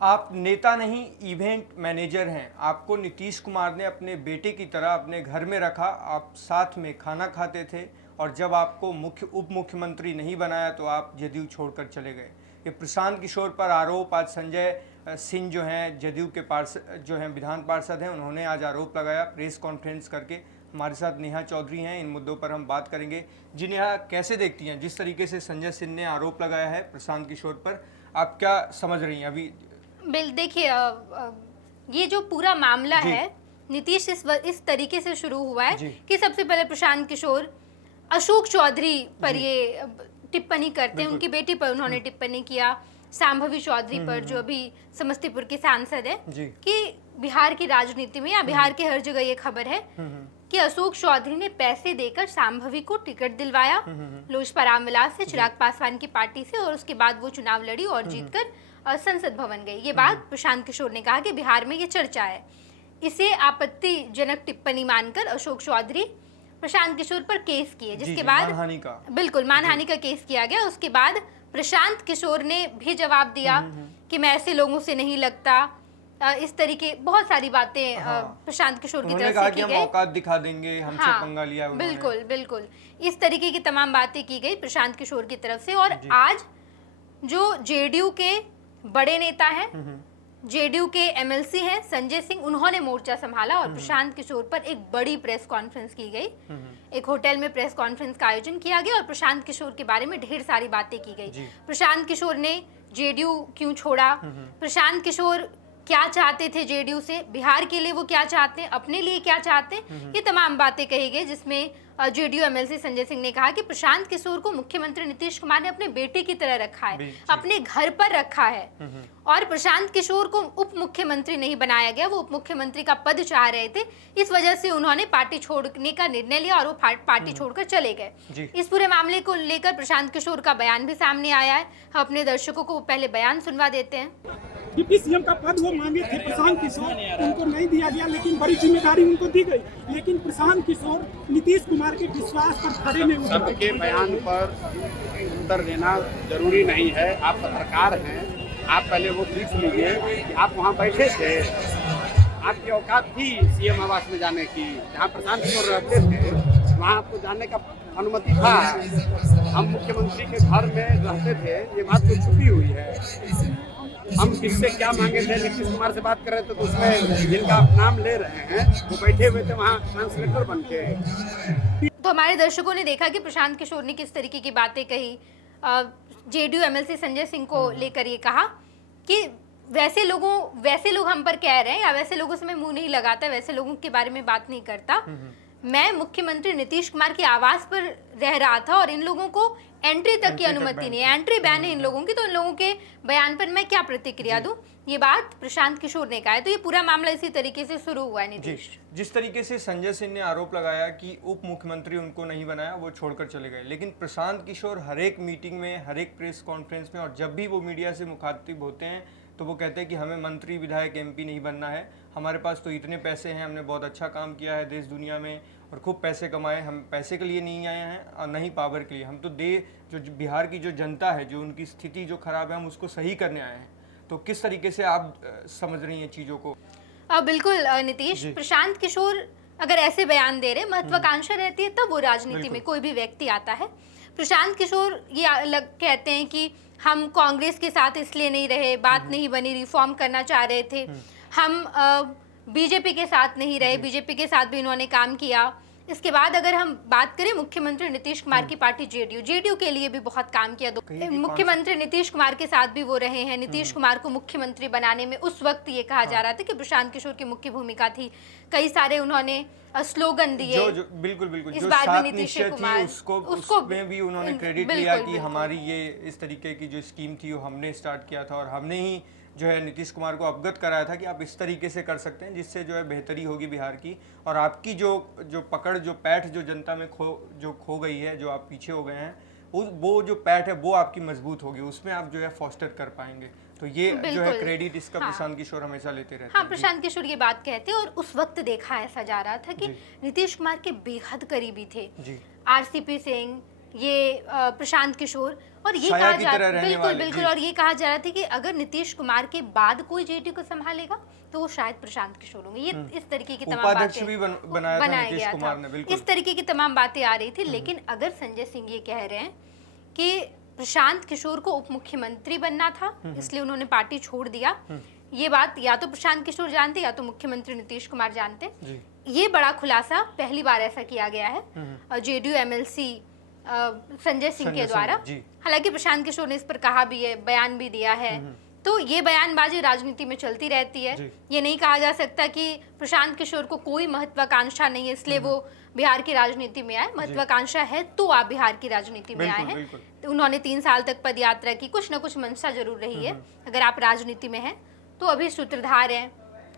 आप नेता नहीं, इवेंट मैनेजर हैं। आपको नीतीश कुमार ने अपने बेटे की तरह अपने घर में रखा, आप साथ में खाना खाते थे, और जब आपको उप मुख्यमंत्री नहीं बनाया तो आप जदयू छोड़कर चले गए। ये प्रशांत किशोर पर आरोप, आज संजय सिंह जो हैं जदयू के पार्षद जो हैं विधान पार्षद हैं, उन्होंने आज आरोप लगाया प्रेस कॉन्फ्रेंस करके। हमारे साथ नेहा चौधरी हैं, इन मुद्दों पर हम बात करेंगे। जी नेहा, कैसे देखती हैं जिस तरीके से संजय सिंह ने आरोप लगाया है प्रशांत किशोर पर, आप क्या समझ रही हैं अभी? देखिए, ये जो पूरा मामला है नीतीश इस तरीके से शुरू हुआ है कि सबसे पहले प्रशांत किशोर अशोक चौधरी पर ये टिप्पणी करते हैं, उनकी बेटी पर उन्होंने टिप्पणी किया, सांभवी चौधरी पर जो अभी समस्तीपुर के सांसद है, कि बिहार की राजनीति में या बिहार के हर जगह ये खबर है कि अशोक चौधरी ने पैसे देकर सांभवी को टिकट दिलवाया लोजपा रामविलास से, चिराग पासवान की पार्टी से, और उसके बाद वो चुनाव लड़ी और जीतकर संसद भवन गई। ये बात प्रशांत किशोर ने कहा कि बिहार में ये चर्चा है। इसे आपत्तिजनक टिप्पणी मानकर अशोक चौधरी प्रशांत किशोर पर केस किए, जिसके बाद मानहानि का केस किया गया। उसके बाद प्रशांत किशोर ने भी जवाब दिया कि मैं ऐसे लोगों से नहीं लगता, इस तरीके बहुत सारी बातें प्रशांत किशोर की तरफ से की गई। औकात दिखा देंगे, हमसे पंगा लिया उन्होंने। बिल्कुल इस तरीके की तमाम बातें की गई प्रशांत किशोर की तरफ से। और आज जो जेडीयू के बड़े नेता हैं, जेडीयू के एमएलसी हैं संजय सिंह, उन्होंने मोर्चा संभाला और प्रशांत किशोर पर एक बड़ी प्रेस कॉन्फ्रेंस की गई। एक होटल में प्रेस कॉन्फ्रेंस का आयोजन किया गया और प्रशांत किशोर के बारे में ढेर सारी बातें की गई। प्रशांत किशोर ने जेडीयू क्यों छोड़ा, प्रशांत किशोर क्या चाहते थे जेडीयू से, बिहार के लिए वो क्या चाहते हैं, अपने लिए क्या चाहते हैं, ये तमाम बातें कही गई। जिसमें जेडीयू एमएलसी संजय सिंह ने कहा कि प्रशांत किशोर को मुख्यमंत्री नीतीश कुमार ने अपने बेटे की तरह रखा है, अपने घर पर रखा है, और प्रशांत किशोर को उप मुख्यमंत्री नहीं बनाया गया, वो उप मुख्यमंत्री का पद चाह रहे थे। इस वजह से उन्होंने पार्टी छोड़ने का निर्णय लिया और वो पार्टी छोड़कर चले गए। इस पूरे मामले को लेकर प्रशांत किशोर का बयान भी सामने आया है। हम अपने दर्शकों को पहले बयान सुनवा देते हैं। डिप्टी सीएम का पद वो मांगे थे प्रशांत किशोर, उनको नहीं दिया गया, लेकिन बड़ी जिम्मेदारी उनको दी गई। लेकिन प्रशांत किशोर नीतीश कुमार के विश्वास पर खड़े नहीं उतरे। सबके बयान पर उत्तर देना जरूरी नहीं है। आप पत्रकार हैं, आप पहले वो लिख लीजिए कि आप वहाँ बैठे थे, आपकी औकात थी सीएम आवास में जाने की, जहाँ प्रशांत किशोर रहते थे वहाँ आपको जाने का अनुमति था। हम मुख्यमंत्री के घर में रहते थे, ये बात तो छुपी हुई है। हम किससे क्या मांगे थे, नीतीश कुमार से बात कर रहे थे तो उसमें जिनका आप नाम ले रहे हैं वो बैठे हुए थे वहाँ ट्रांसलेटर बन के। तो हमारे दर्शकों ने देखा कि प्रशांत किशोर ने किस तरीके की बातें कही। जेडीयू एमएलसी संजय सिंह को लेकर ये कहा कि वैसे लोग हम पर कह रहे हैं या वैसे लोगों से मैं मुंह नहीं लगाता, वैसे लोगों के बारे में बात नहीं करता। मैं मुख्यमंत्री नीतीश कुमार के आवास पर रह रहा था और इन लोगों को एंट्री तक की अनुमति नहीं है, एंट्री बैन है इन लोगों की, तो इन लोगों के बयान पर मैं क्या प्रतिक्रिया दूं, ये बात प्रशांत किशोर ने कहा है। तो ये पूरा मामला इसी तरीके से शुरू हुआ है। नीतीश, जिस तरीके से संजय सिंह ने आरोप लगाया कि उप मुख्यमंत्री उनको नहीं बनाया, वो छोड़कर चले गए, लेकिन प्रशांत किशोर हर एक मीटिंग में, हर एक प्रेस कॉन्फ्रेंस में, और जब भी वो मीडिया से मुखातिब होते हैं तो वो कहते हैं कि हमें मंत्री, विधायक, एमपी नहीं बनना है, हमारे पास तो इतने पैसे हैं, हमने बहुत अच्छा काम किया है देश दुनिया में और खूब पैसे कमाए, हम पैसे के लिए नहीं आए हैं और नहीं पावर के लिए, हम तो जो बिहार की जो जनता है, जो उनकी स्थिति जो खराब है, हम उसको सही करने आए हैं। तो किस तरीके से आप समझ रही हैं चीज़ों को? बिल्कुल नीतीश, प्रशांत किशोर अगर ऐसे बयान दे रहे, महत्वाकांक्षा रहती है तब वो राजनीति में कोई भी व्यक्ति आता है। प्रशांत किशोर ये अलग कहते हैं कि हम कांग्रेस के साथ इसलिए नहीं रहे, बात नहीं बनी, रिफॉर्म करना चाह रहे थे, हम बीजेपी के साथ नहीं रहे, बीजेपी के साथ भी इन्होंने काम किया। इसके बाद अगर हम बात करें मुख्यमंत्री नीतीश कुमार की पार्टी जेडीयू के लिए भी बहुत काम किया। मुख्यमंत्री नीतीश कुमार के साथ भी वो रहे हैं। नीतीश कुमार को मुख्यमंत्री बनाने में उस वक्त ये कहा जा रहा था कि प्रशांत किशोर की मुख्य भूमिका थी। कई सारे उन्होंने स्लोगन दिए। बिल्कुल इस बार भी नीतीश कुमार उसको में भी उन्होंने क्रेडिट लिया कि हमारी ये इस तरीके की जो स्कीम थी वो हमने स्टार्ट किया था और हमने ही जो है नीतीश कुमार को अवगत कराया था कि आप इस तरीके से कर सकते हैं जिससे जो है बेहतरी होगी बिहार की, और आपकी जो पकड़, जो पैठ जो जनता में खो गई है, जो आप पीछे हो गए हैं, वो जो पैठ है वो आपकी मजबूत होगी, उसमें आप जो है फॉस्टर कर पाएंगे। तो ये जो है क्रेडिट इसका प्रशांत किशोर हमेशा लेते रहते हैं। प्रशांत किशोर ये बात कहते हैं। और उस वक्त देखा ऐसा जा रहा था कि नीतीश कुमार के बेहद करीबी थे आरसीपी सिंह, ये प्रशांत किशोर, और ये साया कहा की जा तरह रहने बिल्कुल वाले, बिल्कुल, जी। और ये कहा जा रहा था कि अगर नीतीश कुमार के बाद कोई जेडीयू को संभालेगा तो वो शायद प्रशांत किशोर होंगे। ये इस तरीके की तमाम उपाध्यक्ष बातें भी बनाया था बनाया नीतीश गया कुमार था। ने, बिल्कुल। इस तरीके की तमाम बातें आ रही थी, लेकिन अगर संजय सिंह ये कह रहे हैं कि प्रशांत किशोर को उप मुख्यमंत्री बनना था इसलिए उन्होंने पार्टी छोड़ दिया, ये बात या तो प्रशांत किशोर जानते या तो मुख्यमंत्री नीतीश कुमार जानते। जी। ये बड़ा खुलासा पहली बार ऐसा किया गया है जेडीयू एमएलसी संजय सिंह के द्वारा। जी। हालांकि प्रशांत किशोर ने इस पर कहा भी है, बयान भी दिया है, तो ये बयानबाजी राजनीति में चलती रहती है। जी। ये नहीं कहा जा सकता कि प्रशांत किशोर को कोई महत्वाकांक्षा नहीं है इसलिए वो बिहार की राजनीति में आए। महत्वाकांक्षा है तो आप बिहार की राजनीति में आए बिल्कुल, हैं। बिल्कुल। तो उन्होंने 3 साल तक पद यात्रा की, कुछ ना कुछ मंशा जरूर रही है। अगर आप राजनीति में हैं तो अभी सूत्रधार हैं।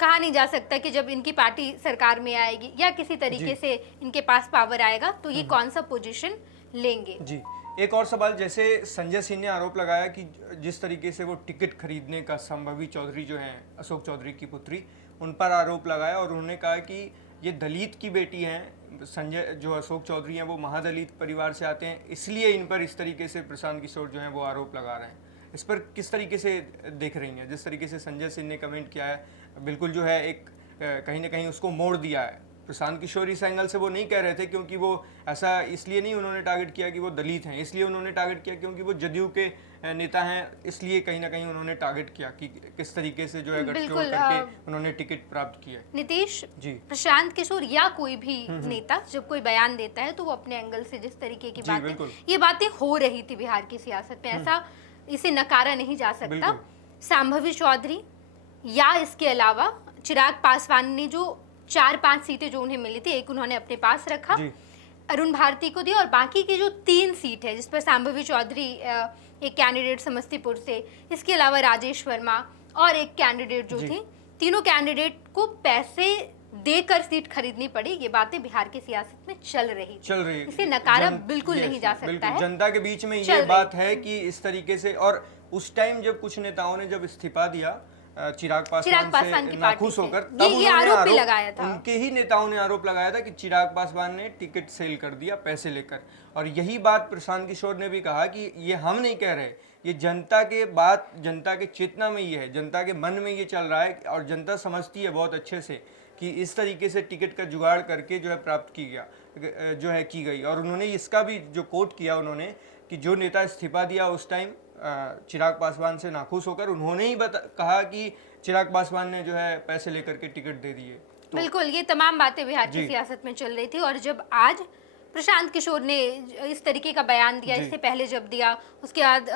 कहा नहीं जा सकता कि जब इनकी पार्टी सरकार में आएगी या किसी तरीके से इनके पास पावर आएगा तो ये कौन सा पोजीशन लेंगे। जी। एक और सवाल, जैसे संजय सिंह ने आरोप लगाया कि जिस तरीके से वो टिकट खरीदने का संभवी चौधरी जो हैं, अशोक चौधरी की पुत्री, उन पर आरोप लगाया और उन्होंने कहा कि ये दलित की बेटी हैं। संजय जो अशोक चौधरी हैं वो महादलित परिवार से आते हैं, इसलिए इन पर इस तरीके से प्रशांत किशोर जो हैं वो आरोप लगा रहे हैं। इस पर किस तरीके से देख रही हैं? जिस तरीके से संजय सिंह ने कमेंट किया है, बिल्कुल जो है एक कहीं ना कहीं उसको मोड़ दिया है। प्रशांत किशोर इस एंगल से वो नहीं कह रहे थे, क्योंकि वो ऐसा इसलिए नहीं उन्होंने टारगेट किया कि वो दलित हैं, इसलिए उन्होंने टारगेट किया क्योंकि वो जदयू के नेता हैं, इसलिए कहीं ना कहीं उन्होंने टारगेट किया कि किस तरीके से जो है गठजोड़ करके उन्होंने टिकट प्राप्त किया। नीतीश जी। प्रशांत किशोर या कोई भी नेता जब कोई बयान देता है तो वो अपने एंगल से जिस तरीके की बातें, बिल्कुल। ये बातें हो रही थी बिहार की सियासत में, ऐसा इसे नकारा नहीं जा सकता। बिल्कुल। सांभवी चौधरी या इसके अलावा चिराग पासवान ने जो 4-5 सीटें जो उन्हें मिली थी, एक उन्होंने अपने पास रखा, जी। अरुण भारती को दी, और बाकी की जो 3 सीट है जिस पर सांभवी चौधरी एक कैंडिडेट समस्तीपुर से, इसके अलावा राजेश वर्मा और एक कैंडिडेट जो जी। थी, तीनों कैंडिडेट को पैसे देकर सीट खरीदनी पड़ी। ये बातें बिहार की सियासत में चल रही थी। इसे नकारा बिल्कुल नहीं जा सकता है। जनता के बीच में चल ये रही बात है कि इस तरीके से, और उस टाइम जब कुछ नेताओं ने जब इस्तीफा दिया चिराग पासवान की से पार्टी नाखुश से, होकर, ये तब उन्होंने आरोप भी लगाया था। उनके ही नेताओं ने आरोप लगाया था कि चिराग पासवान ने टिकट सेल कर दिया पैसे लेकर। और यही बात प्रशांत किशोर ने भी कहा कि ये हम नहीं कह रहे, ये जनता के बात, जनता के चेतना में ये है, जनता के मन में ये चल रहा है, और जनता समझती है बहुत अच्छे से कि इस तरीके से टिकट का जुगाड़ करके जो है प्राप्त जो है की गई। और उन्होंने इसका भी जो कोट किया उन्होंने कि जो नेता इस्तीफा दिया उस टाइम चिराग पासवान से नाखुश होकर, उन्होंने ही कहा कि चिराग पासवान ने जो है पैसे लेकर के टिकट दे दिए। तो बिल्कुल, ये तमाम बातें बिहार की सियासत में चल रही थी। और जब आज प्रशांत किशोर ने इस तरीके का बयान दिया, इससे पहले जब दिया, उसके बाद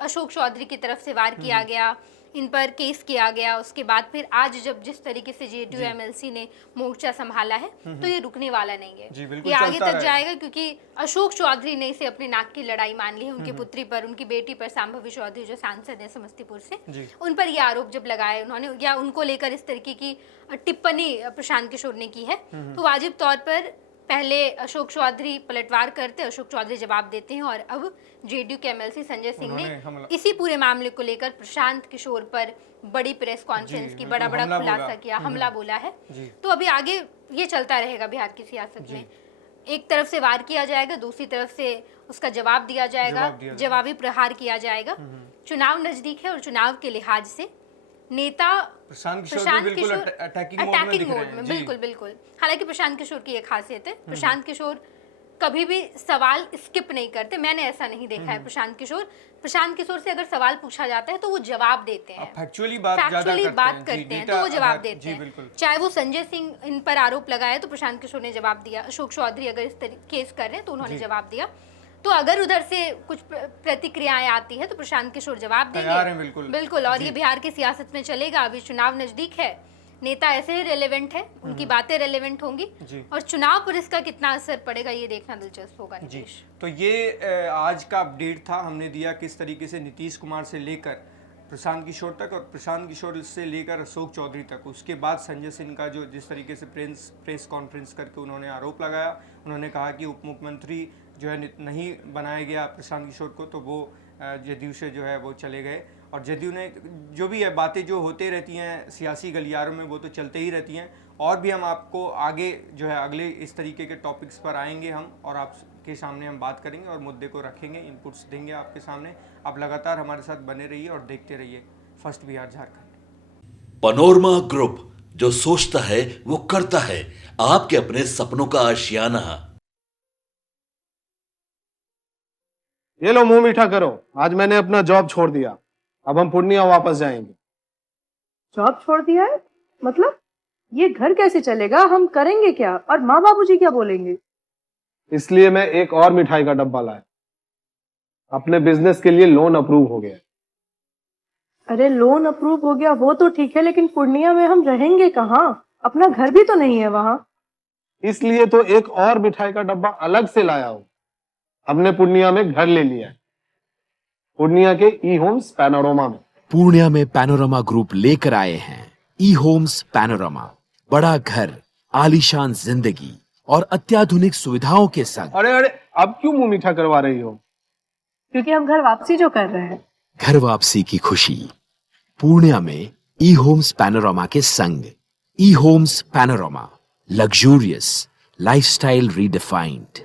अशोक चौधरी की तरफ से वार किया गया, इन पर केस किया गया, उसके बाद फिर आज जब जिस तरीके से जेडीयू एमएलसी ने मोर्चा संभाला है, तो ये रुकने वाला नहीं है, ये आगे तक जाएगा, क्योंकि अशोक चौधरी ने इसे अपनी नाक की लड़ाई मान ली है। उनकी पुत्री पर, उनकी बेटी पर, सांभवी चौधरी जो सांसद है समस्तीपुर से, उन पर ये आरोप जब लगाए उन्होंने, या उनको लेकर इस तरीके की टिप्पणी प्रशांत किशोर ने की है, तो वाजिब तौर पर पहले अशोक चौधरी पलटवार करते, अशोक चौधरी जवाब देते हैं, और अब जेडीयू के एमएलसी संजय सिंह ने इसी पूरे मामले को लेकर प्रशांत किशोर पर बड़ी प्रेस कॉन्फ्रेंस की, बड़ा खुलासा किया, हमला बोला है। तो अभी आगे ये चलता रहेगा बिहार की सियासत में, एक तरफ से वार किया जाएगा, दूसरी तरफ से उसका जवाब दिया जाएगा, जवाबी प्रहार किया जाएगा। चुनाव नजदीक है और चुनाव के लिहाज से नेता प्रशांत किशोर अटैकिंग मोड में, बिल्कुल। हालांकि प्रशांत किशोर की एक खासियत है, प्रशांत किशोर कभी भी सवाल स्किप नहीं करते। मैंने ऐसा नहीं देखा है प्रशांत किशोर से अगर सवाल पूछा जाता है तो वो जवाब देते हैं, फैक्चुअली बात करते हैं, तो वो जवाब देते हैं। चाहे वो संजय सिंह इन पर आरोप लगाए तो प्रशांत किशोर ने जवाब दिया, अशोक चौधरी अगर इस केस कर रहे हैं तो उन्होंने जवाब दिया। तो अगर उधर से कुछ प्रतिक्रियाएं आती है तो प्रशांत किशोर जवाब देंगे, बिल्कुल। और ये बिहार की सियासत में चलेगा। अभी चुनाव नजदीक है, नेता ऐसे ही रेलेवेंट है, उनकी बातें रेलेवेंट होंगी, और चुनाव पर इसका कितना असर पड़ेगा ये देखना दिलचस्प होगा। जी, तो ये आज का अपडेट था, हमने दिया किस तरीके से नीतीश कुमार से लेकर प्रशांत किशोर तक, और प्रशांत किशोर से लेकर अशोक चौधरी तक। उसके बाद संजय सिंह का जो जिस तरीके से प्रेस कॉन्फ्रेंस करके उन्होंने आरोप लगाया, उन्होंने कहा कि उप मुख्यमंत्री जो है नहीं बनाया गया प्रशांत किशोर को, तो वो जदयू से जो है वो चले गए। और जदयू ने जो भी है बातें जो होते रहती हैं सियासी गलियारों में, वो तो चलते ही रहती हैं, और भी हम आपको आगे जो है अगले इस तरीके के टॉपिक्स पर आएंगे हम, और आपके उसके सामने हम बात करेंगे और मुद्दे को रखेंगे, इनपुट्स देंगे आपके सामने। आप लगातार हमारे साथ बने रहिए और देखते रहिए first Bihar Jharkhand. Panorama group, जो सोचता है वो करता है, आपके अपने सपनों का आशियाना। ये लो मुंह मीठा करो, आज मैंने अपना जॉब छोड़ दिया, अब हम पूर्णिया वापस जाएंगे। जॉब छोड़ दिया है? मतलब ये घर कैसे चलेगा? हम करेंगे क्या? और माँ बाबूजी क्या बोलेंगे? इसलिए मैं एक और मिठाई का डब्बा लाया, अपने बिजनेस के लिए लोन अप्रूव हो गया। अरे लोन अप्रूव हो गया वो तो ठीक है, लेकिन पूर्णिया में हम रहेंगे कहाँ? अपना घर भी तो नहीं है वहाँ। इसलिए तो एक और मिठाई का डब्बा अलग से लाया हूँ। हमने पूर्णिया में घर ले लिया है, पूर्णिया के ई होम्स पैनोरमा में। पूर्णिया में पैनोरमा ग्रुप लेकर आए हैं ई होम्स पैनोरमा, बड़ा घर, आलीशान जिंदगी और अत्याधुनिक सुविधाओं के संग। अरे अरे, अब क्यों मुंह मीठा करवा रही हो? क्योंकि हम घर वापसी जो कर रहे हैं। घर वापसी की खुशी पूर्णिया में ई होम्स पैनोरमा के संग। ई homes panorama, luxurious lifestyle redefined.